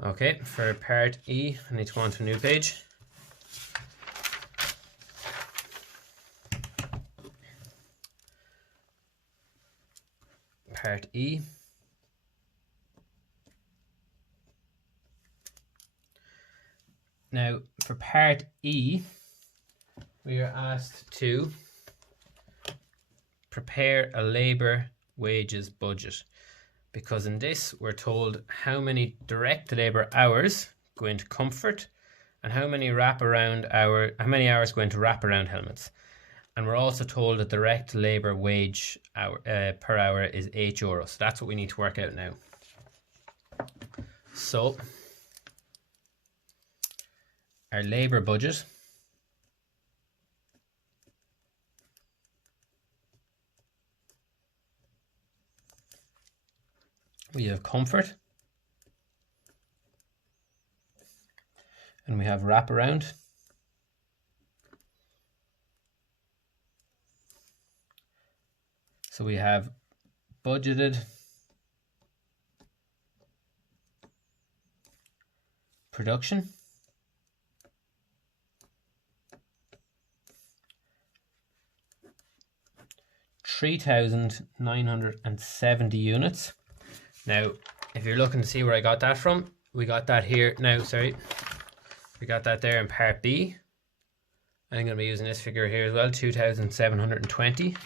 Okay, for part E, I need to go on to a new page. Part E. Now, for part E, we are asked to prepare a labour wages budget, because in this we're told how many direct labour hours go into comfort and how many hours go into wraparound helmets. And we're also told that direct labour wage per hour is €8. So that's what we need to work out now. So our labour budget we have comfort and we have wraparound. So we have budgeted production, (3,970 units. Now, if you're looking to see where I got that from, we got that here. We got that there in part B. I'm going to be using this figure here as well, 2,720.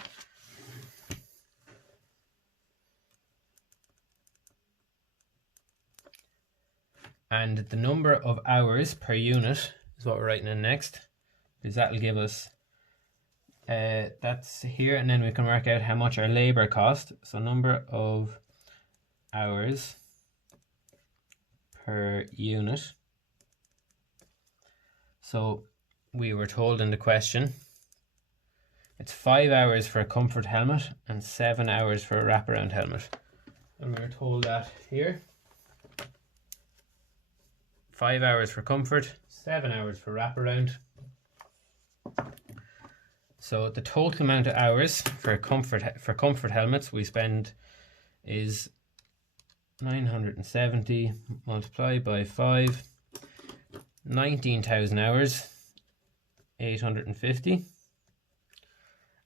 And the number of hours per unit is what we're writing in next, because that'll give us, that's here, and then we can work out how much our labour cost. So number of hours per unit. So we were told in the question, it's 5 hours for a comfort helmet and 7 hours for a wraparound helmet. And we were told that here. 5 hours for comfort, 7 hours for wraparound. So the total amount of hours for comfort helmets we spend is 970 multiplied by 5, 19,000 hours, 850.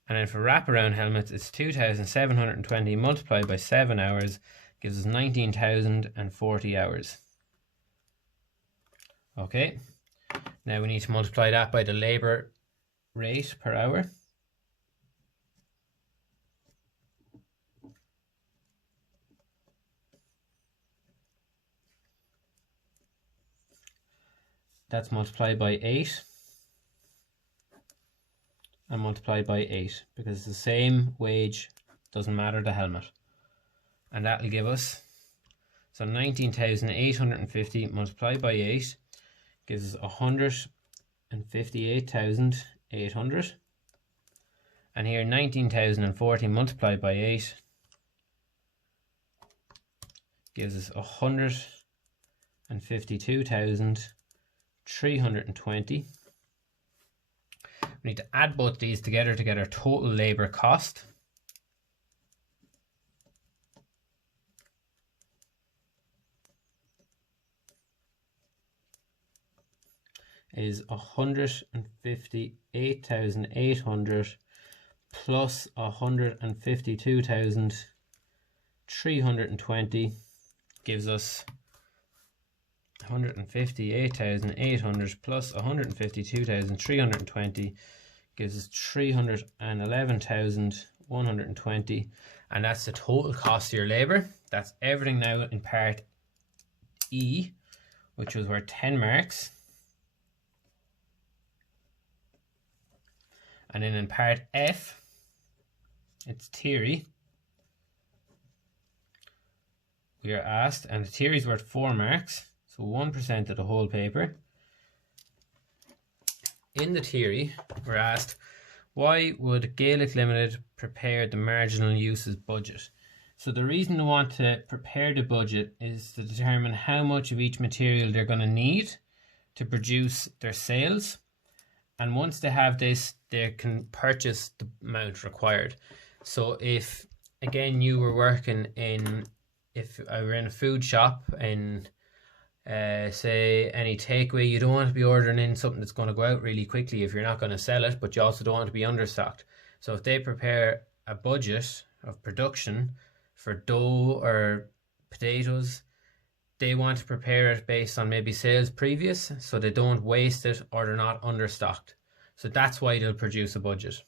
And then for wraparound helmets, it's 2,720 multiplied by 7 hours, gives us 19,040 hours. Okay, now we need to multiply that by the labour rate per hour. That's multiplied by 8 and multiplied by 8, because it's the same wage, doesn't matter the helmet. And that'll give us, so 19,850 multiplied by 8 gives us 158,800. And here 19,040 multiplied by 8 gives us 152,320. We need to add both these together to get our total labour cost. Is 158,800 plus 152,320 gives us 158,800 plus 152,320 gives us 311,120, and that's the total cost of your labour. That's everything now in part E, which was worth 10 marks. And then in part F, it's theory. We are asked, and the theory is worth 4 marks, so 1% of the whole paper. In the theory, we're asked, why would Gaelic Limited prepare the marginal uses budget? So the reason they want to prepare the budget is to determine how much of each material they're going to need to produce their sales. And once they have this, they can purchase the amount required. So if, again, you were working in, if I were in a food shop in say any takeaway, you don't want to be ordering in something that's going to go out really quickly if you're not going to sell it, but you also don't want to be understocked. So if they prepare a budget of production for dough or potatoes, they want to prepare it based on maybe sales previous, so they don't waste it or they're not understocked. So that's why they'll produce a budget.